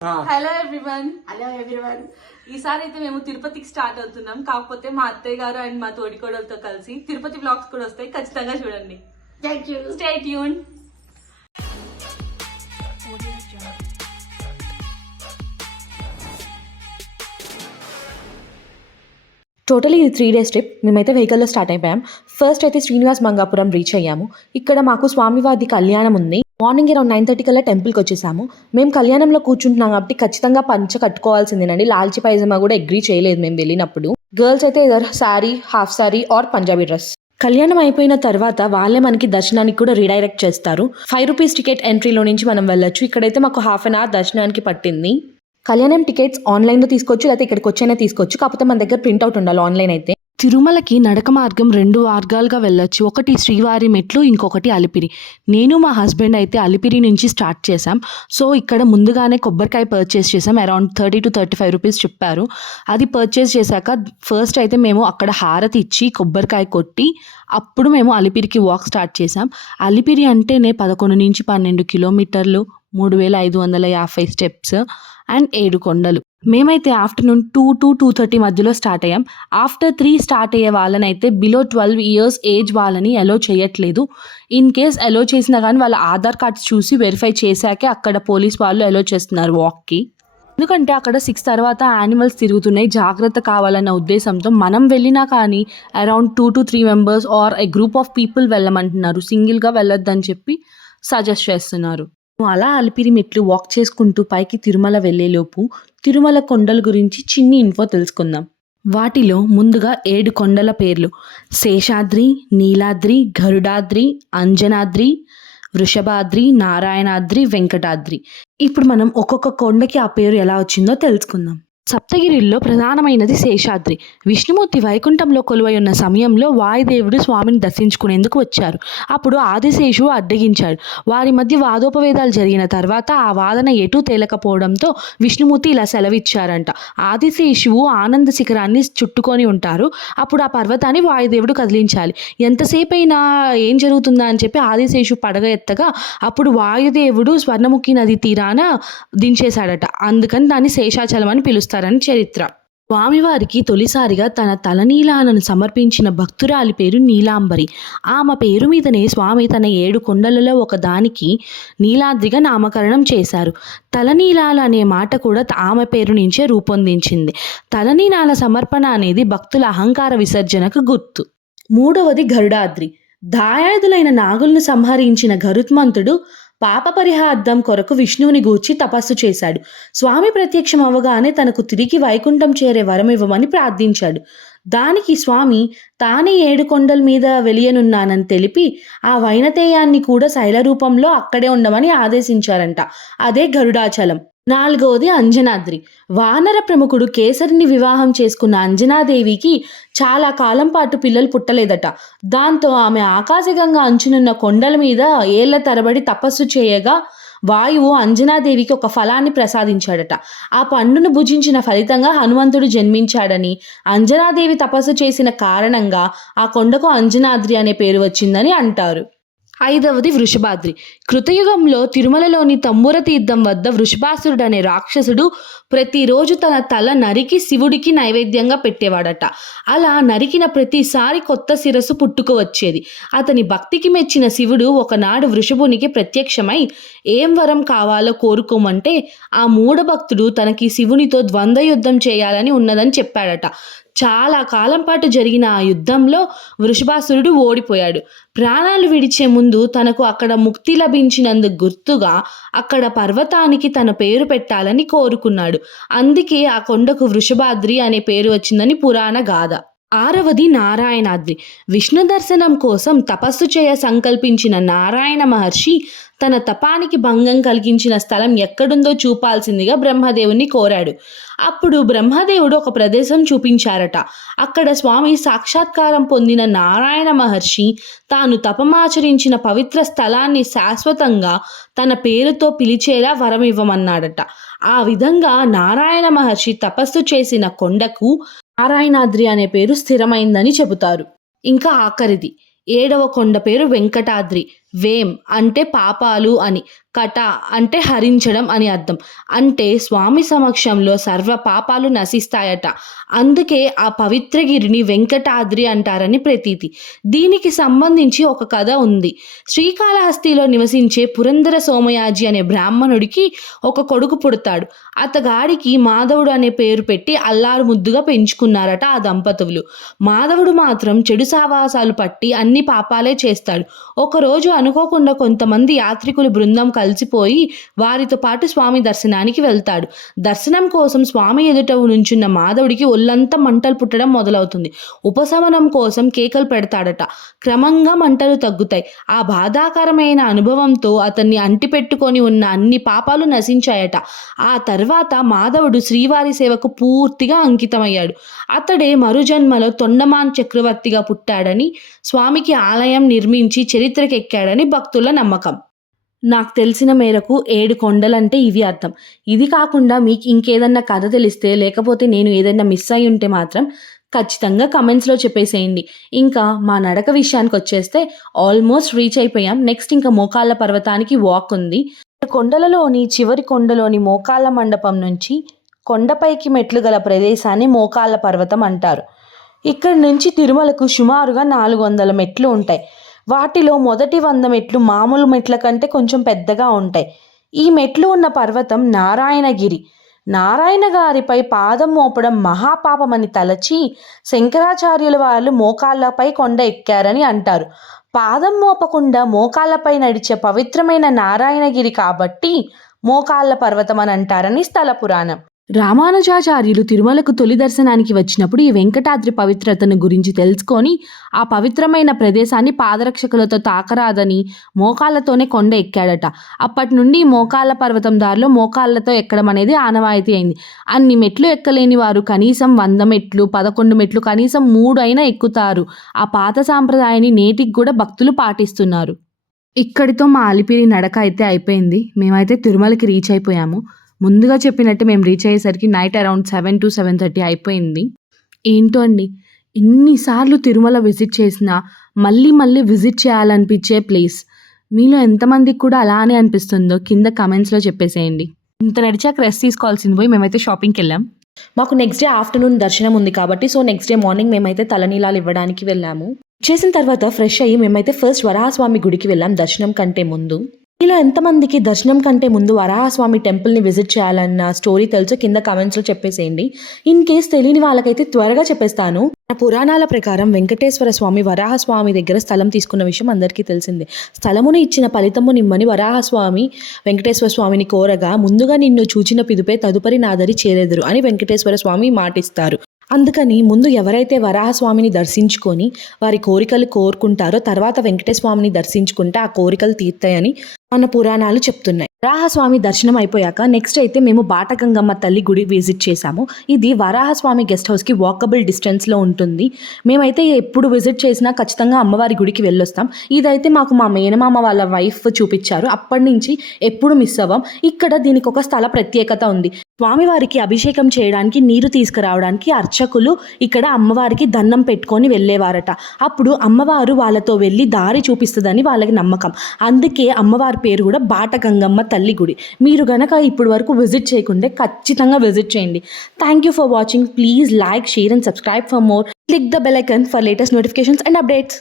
Hello everyone. Hello everyone. ఈసారి అయితే మేము తిరుపతికి స్టార్ట్ అవుతున్నాం. కాకపోతే మా అత్తయ్య గారు అండ్ మా తోడికోడలతో కలిసి తిరుపతి వ్లాగ్స్ కూడా వస్తాయి, ఖచ్చితంగా చూడండి. Thank you. Stay tune. Totally ఇది 3 days ట్రిప్. మేమైతే వెహికల్లో స్టార్ట్ అయిపోయాం. ఫస్ట్ అయితే శ్రీనివాస్ మంగాపురం రీచ్ అయ్యాము. ఇక్కడ మాకు స్వామివారి కళ్యాణం ఉంది. మార్నింగ్ అరౌండ్ 9:30 కల్లా టెంపుల్కి వచ్చేసాము. మేము కళ్యాణంలో కూర్చుంటున్నాం కాబట్టి ఖచ్చితంగా పంచ కట్టుకోవాల్సిందేనండి. లాల్చి పైజమా కూడా అగ్రీ చేయలేదు మేము వెళ్ళినప్పుడు. గర్ల్స్ అయితే ఇదర్ sari, half sari or Punjabi dress. కళ్యాణం అయిపోయిన తర్వాత వాళ్ళే మనకి దర్శనానికి కూడా రీడైరెక్ట్ చేస్తారు. 5 రూపీస్ టికెట్ ఎంట్రీలో నుంచి మనం వెళ్ళొచ్చు. ఇక్కడైతే మాకు హాఫ్ అన్ అవర్ దర్శనానికి పట్టింది. కళ్యాణం టికెట్స్ ఆన్లైన్లో తీసుకోవచ్చు, లేకపోతే ఇక్కడికి వచ్చైనా తీసుకోవచ్చు. కాకపోతే మన దగ్గర ప్రింట్అవుట్ ఉండాలి ఆన్లైన్ అయితే. తిరుమలకి నడక మార్గం 2 మార్గాలుగా వెళ్ళొచ్చు. ఒకటి శ్రీవారి మెట్లు, ఇంకొకటి అలిపిరి. నేను మా హస్బెండ్ అయితే అలిపిరి నుంచి స్టార్ట్ చేశాం. సో ఇక్కడ ముందుగానే కొబ్బరికాయ పర్చేస్ చేసాం. అరౌండ్ 30 to 35 రూపీస్ చెప్పారు. అది పర్చేస్ చేశాక ఫస్ట్ అయితే మేము అక్కడ హారతి ఇచ్చి కొబ్బరికాయ కొట్టి అప్పుడు మేము అలిపిరికి వాక్ స్టార్ట్ చేసాం. అలిపిరి అంటేనే 11 నుంచి 12 కిలోమీటర్లు, 3550 స్టెప్స్ అండ్ 7 కొండలు. మేమైతే ఆఫ్టర్నూన్ 2 to 2:30 మధ్యలో స్టార్ట్ అయ్యాం. ఆఫ్టర్ 3 స్టార్ట్ అయ్యే వాళ్ళనైతే బిలో 12 years ఏజ్ వాళ్ళని అలో చేయట్లేదు. ఇన్ కేస్ అలో చేసినా కానీ వాళ్ళ ఆధార్ కార్డ్స్ చూసి వెరిఫై చేశాకే అక్కడ పోలీస్ వాళ్ళు అలో చేస్తున్నారు వాక్కి. ఎందుకంటే అక్కడ 6 తర్వాత యానిమల్స్ తిరుగుతున్నాయి, జాగ్రత్త కావాలన్న ఉద్దేశంతో మనం వెళ్ళినా కానీ around 2 to 3 members or a group of people వెళ్ళమంటున్నారు. సింగిల్గా వెళ్ళొద్దని చెప్పి సజెస్ట్ చేస్తున్నారు. అలా అలిపిరి మెట్లు వాక్ చేసుకుంటూ పైకి తిరుమల వెళ్ళేలోపు తిరుమల కొండల గురించి చిన్ని ఇన్ఫో తెలుసుకుందాం. వాటిలో ముందుగా 7 కొండల పేర్లు: శేషాద్రి, నీలాద్రి, గరుడాద్రి, అంజనాద్రి, వృషభాద్రి, నారాయణాద్రి, వెంకటాద్రి. ఇప్పుడు మనం ఒక్కొక్క కొండకి ఆ పేరు ఎలా వచ్చిందో తెలుసుకుందాం. సప్తగిరిల్లో ప్రధానమైనది శేషాద్రి. విష్ణుమూర్తి వైకుంఠంలో కొలువై ఉన్న సమయంలో వాయుదేవుడు స్వామిని దర్శించుకునేందుకు వచ్చారు. అప్పుడు ఆదిశేషువు అడ్డగించాడు. వారి మధ్య వాదోపవేదాలు జరిగిన తర్వాత ఆ వాదన ఎటూ తేలకపోవడంతో విష్ణుమూర్తి ఇలా సెలవిచ్చారంట: ఆదిశేషువు ఆనంద శిఖరాన్ని చుట్టుకొని ఉంటారు, అప్పుడు ఆ పర్వతాన్ని వాయుదేవుడు కదిలించాలి. ఎంతసేపు అయినా ఏం జరుగుతుందా అని చెప్పి ఆదిశేషు పడగ ఎత్తగా అప్పుడు వాయుదేవుడు స్వర్ణముఖి నది తీరాన దించేశాడట. అందుకని దాన్ని శేషాచలం అని పిలుస్తారని చరిత్ర. స్వామివారికి తొలిసారిగా తన తలనీలాలను సమర్పించిన భక్తురాలి పేరు నీలాంబరి. ఆమె పేరు మీదనే స్వామి తన 7 కొండలలో ఒక దానికి నీలాద్రిగా నామకరణం చేశారు. తలనీలాల అనే మాట కూడా ఆమె పేరు నుంచే రూపొందించింది. తలనీలాల సమర్పణ అనేది భక్తుల అహంకార విసర్జనకు గుర్తు. మూడవది గరుడాద్రి. దాయాదులైన నాగులను సంహరించిన గరుత్మంతుడు పాప పరిహార్థం కొరకు విష్ణువుని గూర్చి తపస్సు చేశాడు. స్వామి ప్రత్యక్షం అవగానే తనకు తిరిగి వైకుంఠం చేరే వరం ఇవ్వమని ప్రార్థించాడు. దానికి స్వామి తానే 7 కొండల మీద వెలియనున్నానని తెలిపి ఆ వైనతేయాన్ని కూడా శైల రూపంలో అక్కడే ఉండమని ఆదేశించారంట. అదే గరుడాచలం. నాలుగవది అంజనాద్రి. వానర ప్రముఖుడు కేసరిని వివాహం చేసుకున్న అంజనాదేవికి చాలా కాలం పాటు పిల్లలు పుట్టలేదట. దాంతో ఆమె ఆకాశగంగా అంచునున్న కొండల మీద ఏళ్ల తరబడి తపస్సు చేయగా వాయువు అంజనాదేవికి ఒక ఫలాన్ని ప్రసాదించాడట. ఆ పండును భుజించిన ఫలితంగా హనుమంతుడు జన్మించాడని, అంజనాదేవి తపస్సు చేసిన కారణంగా ఆ కొండకు అంజనాద్రి అనే పేరు వచ్చిందని అంటారు. ఐదవది వృషభాద్రి. కృతయుగంలో తిరుమలలోని తంబుర తీర్థం వద్ద వృషభాసురుడు అనే రాక్షసుడు ప్రతిరోజు తన తల నరికి శివుడికి నైవేద్యంగా పెట్టేవాడట. అలా నరికిన ప్రతిసారి కొత్త శిరస్సు పుట్టుకు వచ్చేది. అతని భక్తికి మెచ్చిన శివుడు ఒకనాడు వృషభునికి ప్రత్యక్షమై ఏం వరం కావాలో కోరుకోమంటే ఆ మూఢభక్తుడు తనకి శివునితో ద్వంద్వ యుద్ధం చేయాలని ఉన్నదని చెప్పాడట. చాలా కాలం పాటు జరిగిన ఆ యుద్ధంలో వృషభాసురుడు ఓడిపోయాడు. ప్రాణాలు విడిచే ముందు తనకు అక్కడ ముక్తి లభించినందుకు గుర్తుగా అక్కడ పర్వతానికి తన పేరు పెట్టాలని కోరుకున్నాడు. అందుకే ఆ కొండకు వృషభాద్రి అనే పేరు వచ్చిందని పురాణ గాథ. ఆరవది నారాయణాద్రి. విష్ణు దర్శనం కోసం తపస్సు చేయ సంకల్పించిన నారాయణ మహర్షి తన తపానికి భంగం కలిగించిన స్థలం ఎక్కడుందో చూపాల్సిందిగా బ్రహ్మదేవుని కోరాడు. అప్పుడు బ్రహ్మదేవుడు ఒక ప్రదేశం చూపించారట. అక్కడ స్వామి సాక్షాత్కారం పొందిన నారాయణ మహర్షి తాను తపమాచరించిన పవిత్ర స్థలాన్ని శాశ్వతంగా తన పేరుతో పిలిచేలా వరం ఇవ్వమన్నాడట. ఆ విధంగా నారాయణ మహర్షి తపస్సు చేసిన కొండకు నారాయణాద్రి అనే పేరు స్థిరమైందని చెబుతారు. ఇంకా ఆఖరిది 7వ కొండ పేరు వెంకటాద్రి. వేం అంటే పాపాలు అని, కట అంటే హరించడం అని అర్థం. అంటే స్వామి సమక్షంలో సర్వ పాపాలు నశిస్తాయట. అందుకే ఆ పవిత్రగిరిని వెంకటాద్రి అంటారని ప్రతీతి. దీనికి సంబంధించి ఒక కథ ఉంది. శ్రీకాళహస్తిలో నివసించే పురందర సోమయాజి అనే బ్రాహ్మణుడికి ఒక కొడుకు పుడతాడు. అతగాడికి మాధవుడు అనే పేరు పెట్టి అల్లారు ముద్దుగా పెంచుకున్నారట ఆ దంపతులు. మాధవుడు మాత్రం చెడు సావాసాలు పట్టి అన్ని పాపాలే చేస్తాడు. ఒకరోజు అనుకోకుండా కొంతమంది యాత్రికుల బృందం కలిసిపోయి వారితో పాటు స్వామి దర్శనానికి వెళ్తాడు. దర్శనం కోసం స్వామి ఎదుట నుంచున్న మాధవుడికి ఒళ్ళంతా మంటలు పుట్టడం మొదలవుతుంది. ఉపశమనం కోసం కేకలు పెడతాడట. క్రమంగా మంటలు తగ్గుతాయి. ఆ బాధాకరమైన అనుభవంతో అతన్ని అంటిపెట్టుకొని ఉన్న అన్ని పాపాలు నశించాయట. ఆ తర్వాత మాధవుడు శ్రీవారి సేవకు పూర్తిగా అంకితమయ్యాడు. అతడే మరుజన్మలో తొండమాన్ చక్రవర్తిగా పుట్టాడని, స్వామికి ఆలయం నిర్మించి చరిత్రకెక్కాడని భక్తుల నమ్మకం. నాకు తెలిసిన మేరకు 7 కొండలంటే ఇవి అర్థం. ఇది కాకుండా మీకు ఇంకేదన్నా కథ తెలిస్తే, లేకపోతే నేను ఏదైనా మిస్ అయి ఉంటే మాత్రం ఖచ్చితంగా కమెంట్స్లో చెప్పేసేయండి. ఇంకా మా నడక విషయానికి వచ్చేస్తే ఆల్మోస్ట్ రీచ్ అయిపోయాం. నెక్స్ట్ ఇంకా మోకాళ్ళ పర్వతానికి వాక్ ఉంది. కొండలలోని చివరి కొండలోని మోకాళ్ళ మండపం నుంచి కొండపైకి మెట్లు గల ప్రదేశాన్ని మోకాళ్ళ పర్వతం అంటారు. ఇక్కడి నుంచి తిరుమలకు సుమారుగా 400 మెట్లు ఉంటాయి. వాటిలో మొదటి 100 మెట్లు మామూలు మెట్ల కంటే కొంచెం పెద్దగా ఉంటాయి. ఈ మెట్లు ఉన్న పర్వతం నారాయణగిరి. నారాయణ గారిపై పాదం మోపడం మహాపాపమని తలచి శంకరాచార్యుల వాళ్ళు మోకాళ్ళపై కొండ ఎక్కారని అంటారు. పాదం మోపకుండా మోకాళ్ళపై నడిచే పవిత్రమైన నారాయణగిరి కాబట్టి మోకాళ్ళ పర్వతం అని అంటారని స్థల పురాణం. రామానుజాచార్యులు తిరుమలకు తొలి దర్శనానికి వచ్చినప్పుడు ఈ వెంకటాద్రి పవిత్రతను గురించి తెలుసుకొని ఆ పవిత్రమైన ప్రదేశాన్ని పాదరక్షకులతో తాకరాదని మోకాళ్ళతోనే కొండ ఎక్కాడట. అప్పటి నుండి మోకాళ్ళ పర్వతం దారిలో మోకాళ్ళతో ఎక్కడం అనేది ఆనవాయితీ అయింది. అన్ని మెట్లు ఎక్కలేని వారు కనీసం 100 మెట్లు, 11 మెట్లు, కనీసం 3 అయినా ఎక్కుతారు. ఆ పాత సాంప్రదాయాన్ని నేటికి కూడా భక్తులు పాటిస్తున్నారు. ఇక్కడితో మా అలిపిరి నడక అయితే అయిపోయింది. మేమైతే తిరుమలకి రీచ్ అయిపోయాము. ముందుగా చెప్పినట్టు మేము రీచ్ అయ్యేసరికి నైట్ అరౌండ్ 7 to 7:30 అయిపోయింది. ఏంటో అండి, ఎన్నిసార్లు తిరుమల విజిట్ చేసినా మళ్ళీ మళ్ళీ విజిట్ చేయాలనిపించే ప్లేస్. మీలో ఎంతమందికి కూడా అలానే అనిపిస్తుందో కింద కమెంట్స్లో చెప్పేసేయండి. ఇంత నడిచాక రెస్ట్ తీసుకోవాల్సింది పోయి మేమైతే షాపింగ్కి వెళ్ళాం. మాకు నెక్స్ట్ డే ఆఫ్టర్నూన్ దర్శనం ఉంది కాబట్టి నెక్స్ట్ డే మార్నింగ్ మేమైతే తలనీలాలు ఇవ్వడానికి వెళ్ళాము. చేసిన తర్వాత ఫ్రెష్ అయ్యి మేమైతే ఫస్ట్ వరాహస్వామి గుడికి వెళ్ళాం దర్శనం కంటే ముందు. మీలో ఎంతమందికి దర్శనం కంటే ముందు వరాహస్వామి టెంపుల్ని విజిట్ చేయాలన్న స్టోరీ తెలుసో కింద కమెంట్స్లో చెప్పేసేయండి. ఇన్ కేస్ తెలియని వాళ్ళకైతే త్వరగా చెప్పేస్తాను. పురాణాల ప్రకారం వెంకటేశ్వర స్వామి వరాహస్వామి దగ్గర స్థలం తీసుకున్న విషయం అందరికీ తెలిసిందే. స్థలమును ఇచ్చిన ఫలితము నిమ్మని వరాహస్వామి వెంకటేశ్వర స్వామిని కోరగా, ముందుగా నిన్ను చూచిన పిదుపే తదుపరి నాదరి చేరెదురు అని వెంకటేశ్వర స్వామి మాటిస్తారు. అందుకని ముందు ఎవరైతే వరాహస్వామిని దర్శించుకొని వారి కోరికలు కోరుకుంటారో తర్వాత వెంకటేశ్వర స్వామిని దర్శించుకుంటే ఆ కోరికలు తీర్తాయని మన పురాణాలు చెప్తున్నాయి. వరాహస్వామి దర్శనం అయిపోయాక నెక్స్ట్ అయితే మేము బాటగంగమ్మ తల్లి గుడి విజిట్ చేశాము. ఇది వరాహస్వామి గెస్ట్ హౌస్కి వాకబుల్ డిస్టెన్స్లో ఉంటుంది. మేమైతే ఎప్పుడు విజిట్ చేసినా ఖచ్చితంగా అమ్మవారి గుడికి వెళ్ళొస్తాం. ఇదైతే మాకు మా మేనమామ వాళ్ళ వైఫ్ చూపించారు. అప్పటి నుంచి ఎప్పుడు మిస్ అవ్వం. ఇక్కడ దీనికి ఒక స్థల ప్రత్యేకత ఉంది. స్వామివారికి అభిషేకం చేయడానికి నీరు తీసుకురావడానికి అర్చకులు ఇక్కడ అమ్మవారికి దండం పెట్టుకొని వెళ్ళేవారట. అప్పుడు అమ్మవారు వాళ్ళతో వెళ్ళి దారి చూపిస్తుందని వాళ్ళకి నమ్మకం. అందుకే అమ్మవారి పేరు కూడా బాటగంగమ్మ తల్లి గుడి. మీరు గనక ఇప్పుడు వరకు విజిట్ చేయకుంటే ఖచ్చితంగా విజిట్ చేయండి. Thank you for watching. Please like, share and subscribe for more. Click the bell icon for latest notifications and updates.